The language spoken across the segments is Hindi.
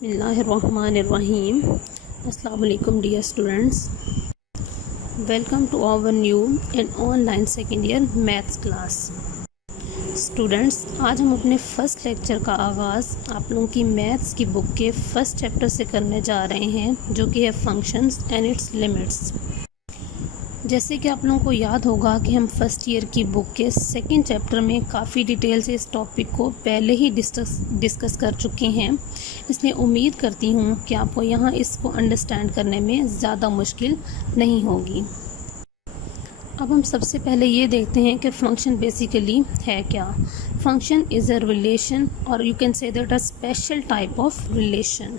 Bismillahirrahmanirrahim. Assalamu alaikum dear students. Welcome to our new and online second year maths class. Students, आज हम अपने फर्स्ट लेक्चर का आगाज़ आप लोगों की मैथ्स की बुक के फर्स्ट चैप्टर से करने जा रहे हैं, जो कि है फंक्शंस एंड इट्स लिमिट्स। जैसे कि आप लोगों को याद होगा कि हम फर्स्ट ईयर की बुक के सेकंड चैप्टर में काफ़ी डिटेल से इस टॉपिक को पहले ही डिस्कस कर चुके हैं, इसलिए उम्मीद करती हूँ कि आपको यहाँ इसको अंडरस्टैंड करने में ज़्यादा मुश्किल नहीं होगी। अब हम सबसे पहले ये देखते हैं कि फ़ंक्शन बेसिकली है क्या। फंक्शन इज़ अ रिलेशन और you can say that a special type of relation.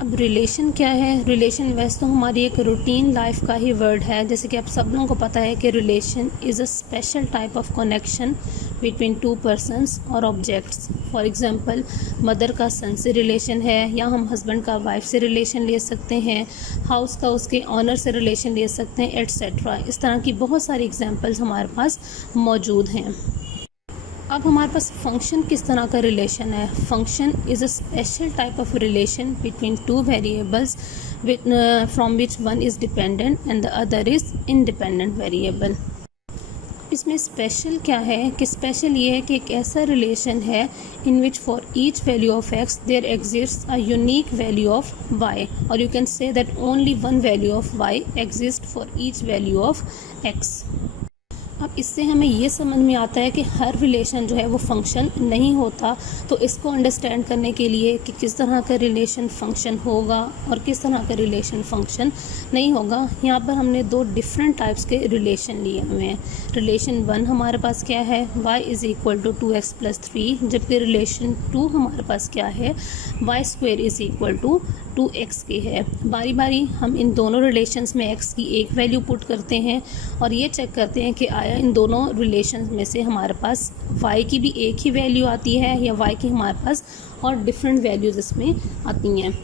अब रिलेशन क्या है? रिलेशन वैसे तो हमारी एक रूटीन लाइफ का ही वर्ड है, जैसे कि आप सब लोगों को पता है कि relation is a special type of connection between two persons और ऑब्जेक्ट्स। फॉर एग्जांपल, मदर का सन से रिलेशन है, या हम हस्बैंड का वाइफ से रिलेशन ले सकते हैं, हाउस का उसके ऑनर से रिलेशन ले सकते हैं, एट्सेट्रा। इस तरह की बहुत सारी एग्जांपल्स हमारे पास मौजूद हैं। अब हमारे पास फंक्शन किस तरह का रिलेशन है? Function is a special type of relation between two variables from which one is dependent and the other is independent variable. इसमें स्पेशल क्या है कि स्पेशल ये है कि एक ऐसा रिलेशन है in which for each value of x there exist a unique value of y, और you can say that only one value of y exist for each value of x. अब इससे हमें ये समझ में आता है कि हर रिलेशन जो है वो फंक्शन नहीं होता। तो इसको अंडरस्टैंड करने के लिए कि किस तरह का रिलेशन फंक्शन होगा और किस तरह का रिलेशन फंक्शन नहीं होगा, यहाँ पर हमने दो डिफरेंट टाइप्स के रिलेशन लिए हुए हैं। रिलेशन 1 हमारे पास क्या है? y is equal to 2x + 3, जबकि रिलेशन 2 हमारे पास क्या है? y² is equal to 2x के है। बारी बारी हम इन दोनों रिलेशंस में x की एक वैल्यू पुट करते हैं और ये चेक करते हैं कि आया इन दोनों रिलेशंस में से हमारे पास y की भी एक ही वैल्यू आती है या y की हमारे पास और डिफरेंट वैल्यूज़ इसमें आती हैं।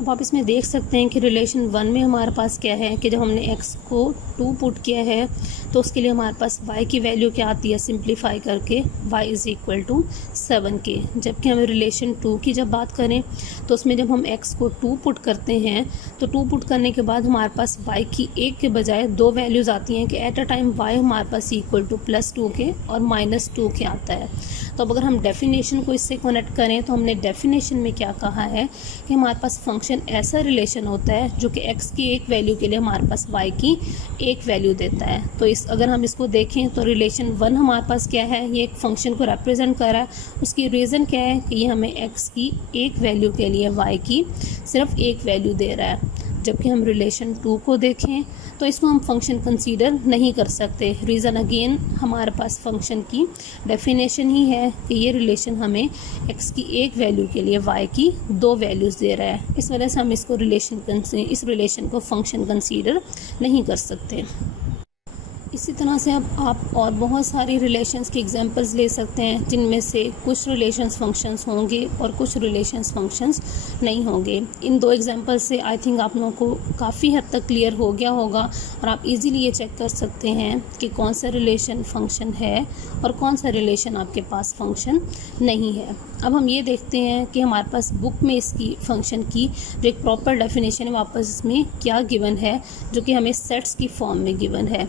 अब आप इसमें देख सकते हैं कि रिलेशन 1 में हमारे पास क्या है कि जब हमने x को 2 पुट किया है तो उसके लिए हमारे पास y की वैल्यू क्या आती है? सिंप्लीफाई करके y इज़ इक्वल टू 7 के। जबकि हम रिलेशन 2 की जब बात करें तो उसमें जब हम x को 2 पुट करते हैं तो 2 पुट करने के बाद हमारे पास y की एक के बजाय दो वैल्यूज़ आती हैं कि एट अ टाइम y हमारे पास इक्वल टू +2 के और -2 के आता है। तो अब अगर हम डेफिनेशन को इससे कनेक्ट करें तो हमने डेफिनेशन में क्या कहा है कि हमारे पास फंक्शन ऐसा रिलेशन होता है जो कि x की एक वैल्यू के लिए हमारे पास y की एक वैल्यू देता है। तो अगर हम इसको देखें तो रिलेशन 1 हमारे पास क्या है? ये एक फंक्शन को रिप्रेजेंट कर रहा है। उसकी रीज़न क्या है कि ये हमें x की एक वैल्यू के लिए y की सिर्फ एक वैल्यू दे रहा है। जबकि हम रिलेशन 2 को देखें तो इसको हम फंक्शन कंसीडर नहीं कर सकते। रीज़न अगेन हमारे पास फंक्शन की डेफिनेशन ही है कि ये रिलेशन हमें x की एक वैल्यू के लिए y की दो वैल्यूज़ दे रहा है। इस वजह से हम इसको इस रिलेशन को फंक्शन कंसीडर नहीं कर सकते। इसी तरह से अब आप और बहुत सारी रिलेशंस की एग्जांपल्स ले सकते हैं, जिनमें से कुछ रिलेशंस फंक्शंस होंगे और कुछ रिलेशंस फंक्शंस नहीं होंगे। इन दो एग्जांपल्स से आई थिंक आप लोगों को काफ़ी हद तक क्लियर हो गया होगा और आप इजीली ये चेक कर सकते हैं कि कौन सा रिलेशन फंक्शन है और कौन सा रिलेशन आपके पास फंक्शन नहीं है। अब हम ये देखते हैं कि हमारे पास बुक में इसकी फंक्शन की जो एक प्रॉपर डेफिनेशन है वापस इसमें क्या गिवन है, जो कि हमें सेट्स की फॉर्म में गिवन है।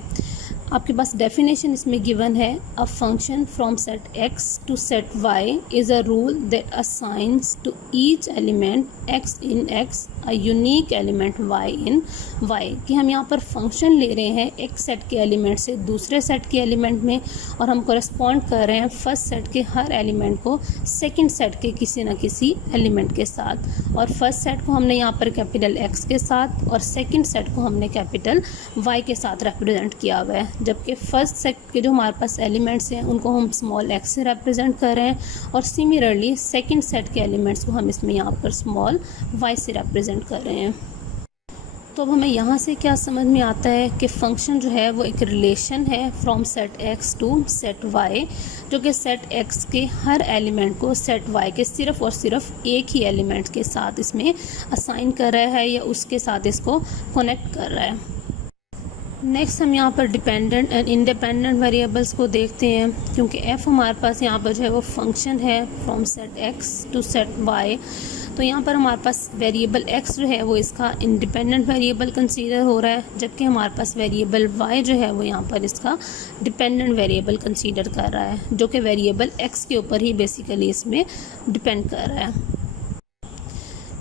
आपके पास डेफिनेशन इसमें गिवन है, a function from set x to set y is a rule that assigns to each element x in x a unique element y in y। कि हम यहाँ पर फंक्शन ले रहे हैं एक सेट के एलिमेंट से दूसरे सेट के एलिमेंट में और हम कॉरेस्पॉन्ड कर रहे हैं फर्स्ट सेट के हर एलिमेंट को सेकंड सेट के किसी न किसी एलिमेंट के साथ। और फर्स्ट सेट को हमने यहाँ पर कैपिटल x के साथ और सेकंड सेट को हमने कैपिटल y के साथ रिप्रेजेंट किया हुआ है। जबकि फर्स्ट सेट के जो हमारे पास एलिमेंट्स हैं उनको हम स्मॉल x से रिप्रेजेंट कर रहे हैं और सिमिलरली सेकंड सेट के एलिमेंट्स को हम इसमें यहाँ पर स्मॉल y से रिप्रेजेंट कर रहे हैं। तो अब हमें यहाँ से क्या समझ में आता है कि फंक्शन जो है वो एक रिलेशन है from set x to set y, जो कि सेट x के हर एलिमेंट को सेट y के सिर्फ और सिर्फ एक ही एलिमेंट के साथ इसमें असाइन कर रहा है या उसके साथ इसको कनेक्ट कर रहा है। नेक्स्ट हम यहाँ पर डिपेंडेंट एंड इंडिपेंडेंट वेरिएबल्स को देखते हैं, क्योंकि f हमारे पास यहाँ पर जो है वो फंक्शन है from set x to set y। तो यहाँ पर हमारे पास वेरिएबल x जो है वो इसका इंडिपेंडेंट वेरिएबल कंसीडर हो रहा है, जबकि हमारे पास वेरिएबल y जो है वो यहाँ पर इसका डिपेंडेंट वेरिएबल कंसीडर कर रहा है, जो कि वेरिएबल x के ऊपर ही बेसिकली इसमें डिपेंड कर रहा है।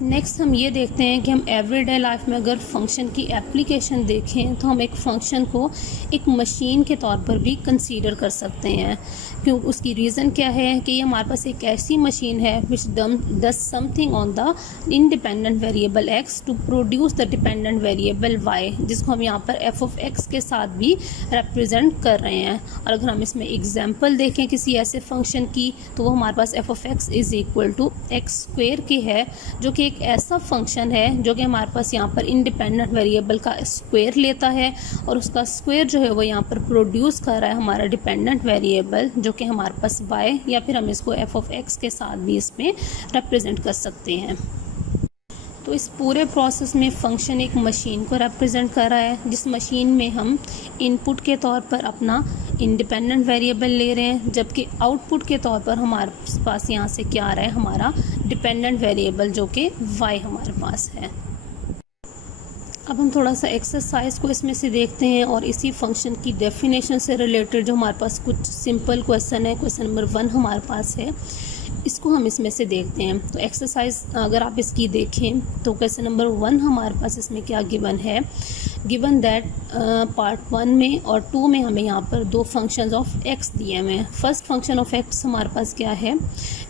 नेक्स्ट हम ये देखते हैं कि हम एवरीडे लाइफ में अगर फंक्शन की एप्लीकेशन देखें तो हम एक फ़ंक्शन को एक मशीन के तौर पर भी कंसीडर कर सकते हैं। क्यों? उसकी रीज़न क्या है कि ये हमारे पास एक ऐसी मशीन है which does something on the independent variable x to produce the dependent variable y, जिसको हम यहाँ पर f ऑफ x के साथ भी रिप्रेजेंट कर रहे हैं। और अगर हम इसमें एग्जाम्पल देखें किसी ऐसे फंक्शन की, तो वो हमारे पास f of x is equal to x square की है, जो कि एक ऐसा फंक्शन है जो कि हमारे पास यहाँ पर इंडिपेंडेंट वेरिएबल का स्क्वायर लेता है और उसका स्क्वायर जो है वो यहाँ पर प्रोड्यूस कर रहा है हमारा डिपेंडेंट वेरिएबल, जो कि हमारे पास y, या फिर हम इसको f ऑफ x के साथ भी इसमें रिप्रेजेंट कर सकते हैं। तो इस पूरे प्रोसेस में फंक्शन एक मशीन को रिप्रेजेंट कर रहा है, जिस मशीन में हम इनपुट के तौर पर अपना इंडिपेंडेंट वेरिएबल ले रहे हैं, जबकि आउटपुट के तौर पर हमारे पास यहाँ से क्या आ रहा है, हमारा डिपेंडेंट वेरिएबल जो कि y हमारे पास है। अब हम थोड़ा सा एक्सरसाइज को इसमें से देखते हैं और इसी फंक्शन की डेफिनेशन से रिलेटेड जो हमारे पास कुछ सिंपल क्वेश्चन है, क्वेश्चन नंबर 1 हमारे पास है, इसको हम इसमें से देखते हैं। तो एक्सरसाइज अगर आप इसकी देखें तो क्वेश्चन नंबर 1 हमारे पास इसमें क्या गिवन है, गिवन दैट पार्ट 1 में और 2 में हमें यहाँ पर दो फंक्शंस ऑफ x दिए हुए हैं। फर्स्ट फंक्शन ऑफ x हमारे पास क्या है,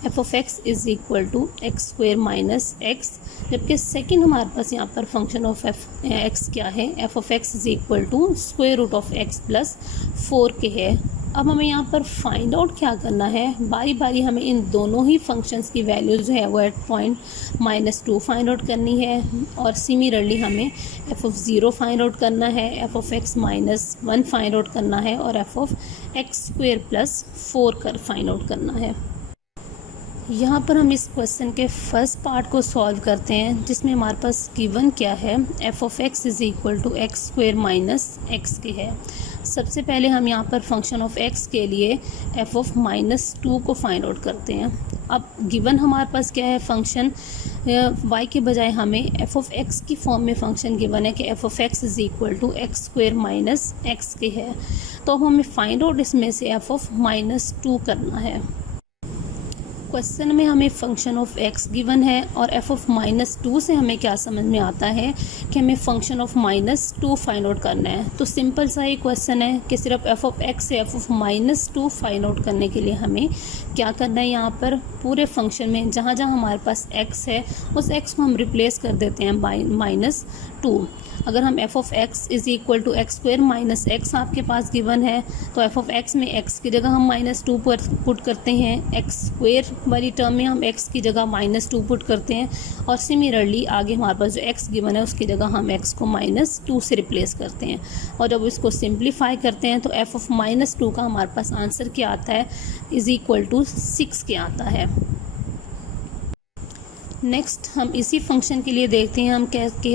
f of x is equal to x square minus x, जबकि सेकंड हमारे पास यहाँ पर फंक्शन ऑफ x क्या है, f of x is equal to square root of x plus 4 के है। अब हमें यहाँ पर फाइंड आउट क्या करना है, बारी बारी हमें इन दोनों ही फंक्शंस की वैल्यू जो है वो एट पॉइंट -2 फाइंड आउट करनी है, और सिमिलरली हमें f ऑफ 0 फाइंड आउट करना है, f of x -1 find out करना है, और f of x square plus 4 कर फाइंड आउट करना है। यहाँ पर हम इस क्वेश्चन के फर्स्ट पार्ट को सॉल्व करते हैं, जिसमें हमारे पास गिवन क्या है, f of x is equal to x square minus x के है। सबसे पहले हम यहाँ पर फंक्शन ऑफ x के लिए f ऑफ -2 को फाइंड आउट करते हैं। अब गिवन हमारे पास क्या है, फंक्शन y के बजाय हमें f ऑफ x की फॉर्म में फंक्शन गिवन है कि f of x is equal to x square minus x के है। तो हमें फाइंड आउट इसमें से f ऑफ -2 करना है। क्वेश्चन में हमें फंक्शन ऑफ x गिवन है और f ऑफ -2 से हमें क्या समझ में आता है कि हमें फंक्शन ऑफ -2 फाइंड आउट करना है। तो सिंपल सा ही क्वेश्चन है कि सिर्फ f ऑफ x से f ऑफ -2 फाइंड आउट करने के लिए हमें क्या करना है, यहाँ पर पूरे फंक्शन में जहाँ जहाँ हमारे पास x है उस x को हम रिप्लेस कर देते हैं -2। अगर हम f of x is equal to x square minus x आपके पास गिवन है, तो f ऑफ x में x की जगह हम -2 पर पुट करते हैं, एक्स स्क्वेयर वाली टर्म में हम x की जगह -2 पुट करते हैं, और सिमिलरली आगे हमारे पास जो x गिवन है उसकी जगह हम x को -2 से रिप्लेस करते हैं। और जब इसको सिंप्लीफाई करते हैं तो f ऑफ -2 का हमारे पास आंसर क्या आता है, इज़ इक्वल टू 6 के आता है। नेक्स्ट हम इसी फंक्शन के लिए देखते हैं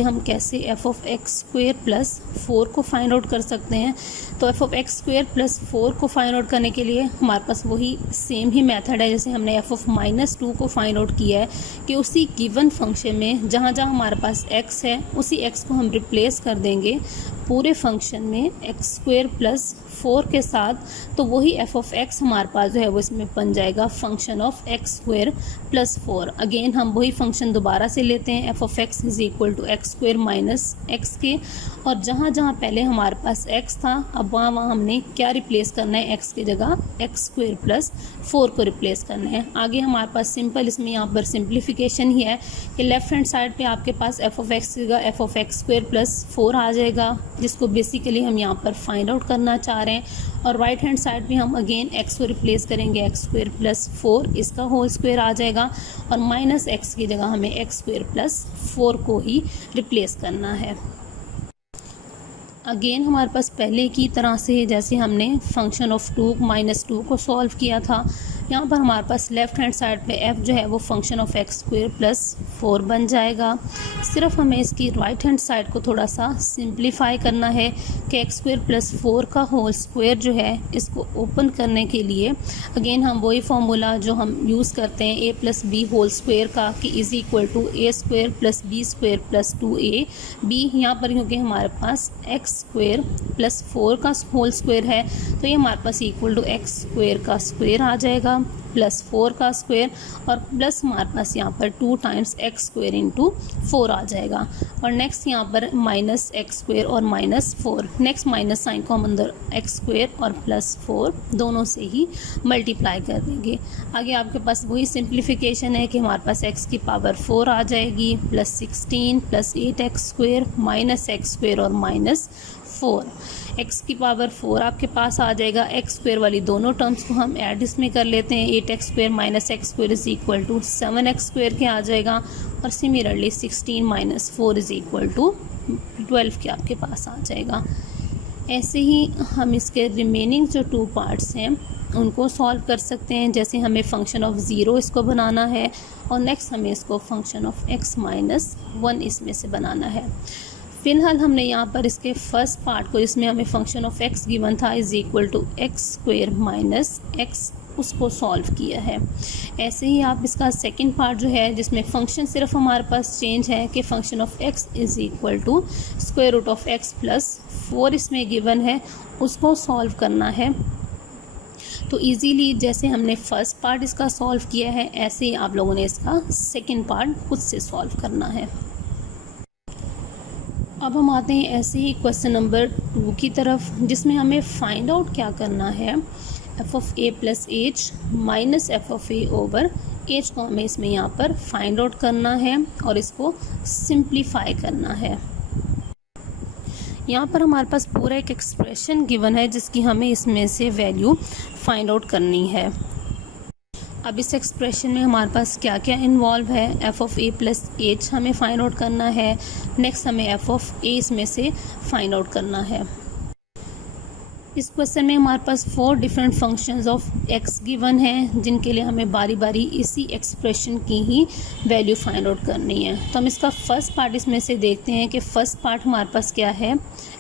हम कैसे f of x square plus 4 को फाइंड आउट कर सकते हैं। तो f of x square plus 4 को फाइंड आउट करने के लिए हमारे पास वही सेम ही मेथड है जैसे हमने f ऑफ -2 को फाइंड आउट किया है, कि उसी गिवन फंक्शन में जहाँ जहाँ हमारे पास x है उसी x को हम रिप्लेस कर देंगे पूरे फंक्शन में एक्स स्क्वेयर प्लस 4 के साथ। तो वही f ऑफ x हमारे पास जो है वो इसमें बन जाएगा function of x square plus 4। Again हम वही फंक्शन दोबारा से लेते हैं, f of x is equal to x square minus x के, और जहाँ जहाँ पहले हमारे पास x था अब वहाँ हमने क्या रिप्लेस करना है, x की जगह एक्स स्क्वेयर प्लस 4 को रिप्लेस करना है। आगे हमारे पास सिंपल इसमें यहाँ पर सिंप्लीफिकेशन ही है कि लेफ्ट हैंड साइड पे आपके पास f ऑफ x की जगह f of x square plus 4 आ जाएगा, जिसको बेसिकली हम यहाँ पर फाइंड आउट करना चाह रहे हैं। और राइट हैंड साइड पे हम अगेन x को रिप्लेस करेंगे, एक्स स्क्वेयर प्लस 4 इसका होल स्क्वेयर आ जाएगा, और माइनस एक्स की जगह हमें एक्स स्क्वेयर प्लस 4 को ही रिप्लेस करना है। अगेन हमारे पास पहले की तरह से जैसे हमने फंक्शन ऑफ -2 को सॉल्व किया था, यहाँ पर हमारे पास लेफ़्ट हैंड साइड पे f जो है वो function of x square plus 4 बन जाएगा। सिर्फ हमें इसकी राइट हैंड साइड को थोड़ा सा सिंप्लीफाई करना है कि एक्स स्क्वायर प्लस 4 का होल स्क्वायर जो है इसको ओपन करने के लिए अगेन हम वही फार्मूला जो हम यूज़ करते हैं a plus b whole square का कि is equal to a square plus b square plus 2a b यहाँ पर क्योंकि हमारे पास एक्स स्क्वायर प्लस 4 का होल स्क्वायर है तो ये हमारे पास इक्वल टू एक्स स्क्वायर का स्क्वायर आ जाएगा प्लस 4 का स्क्वायर और प्लस हमारे पास यहाँ पर 2 टाइम्स एक्स स्क्वायर इंटू 4 आ जाएगा और नेक्स्ट यहाँ पर माइनस एक्स स्क्वायर और माइनस 4 नेक्स्ट माइनस साइन को हम अंदर एक्स स्क्वायर और प्लस 4 दोनों से ही मल्टीप्लाई कर देंगे। आगे आपके पास वही सिंप्लीफिकेशन है कि हमारे पास एक्स की पावर 4 आ जाएगी plus 16 plus 8 x square minus x square और माइनस 4 एक्स की पावर 4 आपके पास आ जाएगा। एक्स स्क्वायर वाली दोनों टर्म्स को हम ऐड इसमें कर लेते हैं 8 x square minus x square is equal to 7 x square के आ जाएगा और similarly 16 minus 4 is equal to 12 के आपके पास आ जाएगा। ऐसे ही हम इसके रिमेनिंग जो 2 पार्ट्स हैं उनको सॉल्व कर सकते हैं। जैसे हमें फंक्शन ऑफ 0 इसको बनाना है और नेक्स्ट हमें इसको फंक्शन ऑफ x माइनस 1 इसमें से बनाना है। फ़िलहाल हमने यहाँ पर इसके फर्स्ट पार्ट को जिसमें हमें फंक्शन ऑफ x गिवन था is equal to x square minus x उसको सॉल्व किया है। ऐसे ही आप इसका सेकंड पार्ट जो है जिसमें फंक्शन सिर्फ हमारे पास चेंज है कि function of x is equal to square root of x plus 4 इसमें गिवन है उसको सॉल्व करना है। तो इजीली जैसे हमने फर्स्ट पार्ट इसका सॉल्व किया है ऐसे ही आप लोगों ने इसका सेकंड पार्ट खुद से सॉल्व करना है। अब हम आते हैं ऐसे ही क्वेश्चन नंबर 2 की तरफ जिसमें हमें फाइंड आउट क्या करना है f of a plus H minus F of A over H को हमें इसमें यहाँ पर फाइंड आउट करना है और इसको सिंप्लीफाई करना है। यहाँ पर हमारे पास पूरा एक एक्सप्रेशन गिवन है जिसकी हमें इसमें से वैल्यू फाइंड आउट करनी है। अब इस एक्सप्रेशन में हमारे पास क्या क्या इन्वॉल्व है f of a plus H हमें फाइंड आउट करना है। नेक्स्ट हमें एफ ऑफ ए इसमें से फाइंड आउट करना है। इस क्वेश्चन में हमारे पास 4 different functions of x given हैं जिनके लिए हमें बारी बारी इसी एक्सप्रेशन की ही वैल्यू फाइंड आउट करनी है। तो हम इसका फर्स्ट पार्ट इसमें से देखते हैं कि फर्स्ट पार्ट हमारे पास क्या है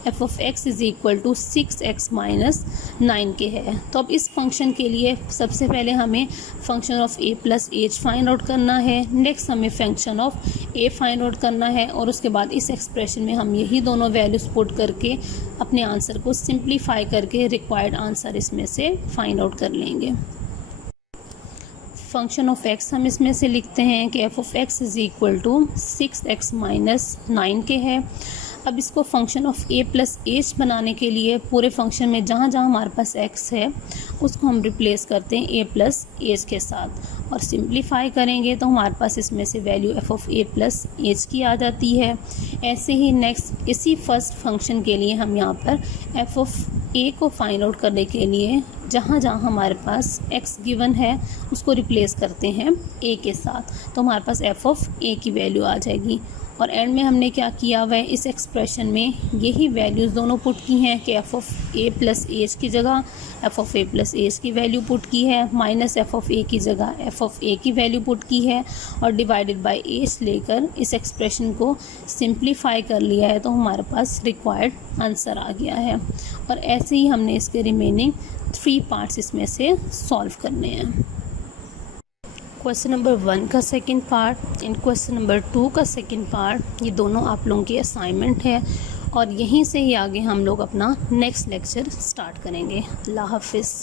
f of x is equal to 6x minus 9 के है। तो अब इस फंक्शन के लिए सबसे पहले हमें function of a plus H find out करना है। नेक्स्ट हमें function of A find out करना है और उसके बाद इस एक्सप्रेशन में हम यही दोनों वैल्यूज पुट करके अपने आंसर को सिंप्लीफाई करके रिक्वायर्ड आंसर इसमें से फाइंड आउट कर लेंगे। फंक्शन ऑफ एक्स हम इसमें से लिखते हैं कि f of x is equal to 6x minus 9 के है। अब इसको function of a plus h बनाने के लिए पूरे फंक्शन में जहाँ जहाँ हमारे पास x है उसको हम रिप्लेस करते हैं ए प्लस एच के साथ और सिंप्लीफाई करेंगे तो हमारे पास इसमें से value F of a plus H की आ जाती है। ऐसे ही नेक्स्ट इसी फर्स्ट फंक्शन के लिए हम यहाँ पर एफ ऑफ ए को फाइंड आउट करने के लिए जहाँ जहाँ हमारे पास x गिवन है उसको रिप्लेस करते हैं a के साथ तो हमारे पास एफ ऑफ ए की वैल्यू आ जाएगी। और एंड में हमने क्या किया हुआ है इस एक्सप्रेशन में यही वैल्यूज़ दोनों पुट की हैं कि f of a plus H की जगह F of a plus H की वैल्यू पुट की है माइनस एफ ऑफ ए की जगह एफ ऑफ ए की वैल्यू पुट की है और डिवाइडेड बाय एच लेकर इस एक्सप्रेशन को सिंप्लीफाई कर लिया है तो हमारे पास रिक्वायर्ड आंसर आ गया है। और ऐसे ही हमने इसके रिमेनिंग 3 पार्ट्स इसमें से सॉल्व करने हैं। क्वेश्चन नंबर 1 का second part and question number 2 का सेकंड पार्ट ये दोनों आप लोगों की असाइनमेंट है और यहीं से ही आगे हम लोग अपना नेक्स्ट लेक्चर स्टार्ट करेंगे। अल्लाह हाफिज़।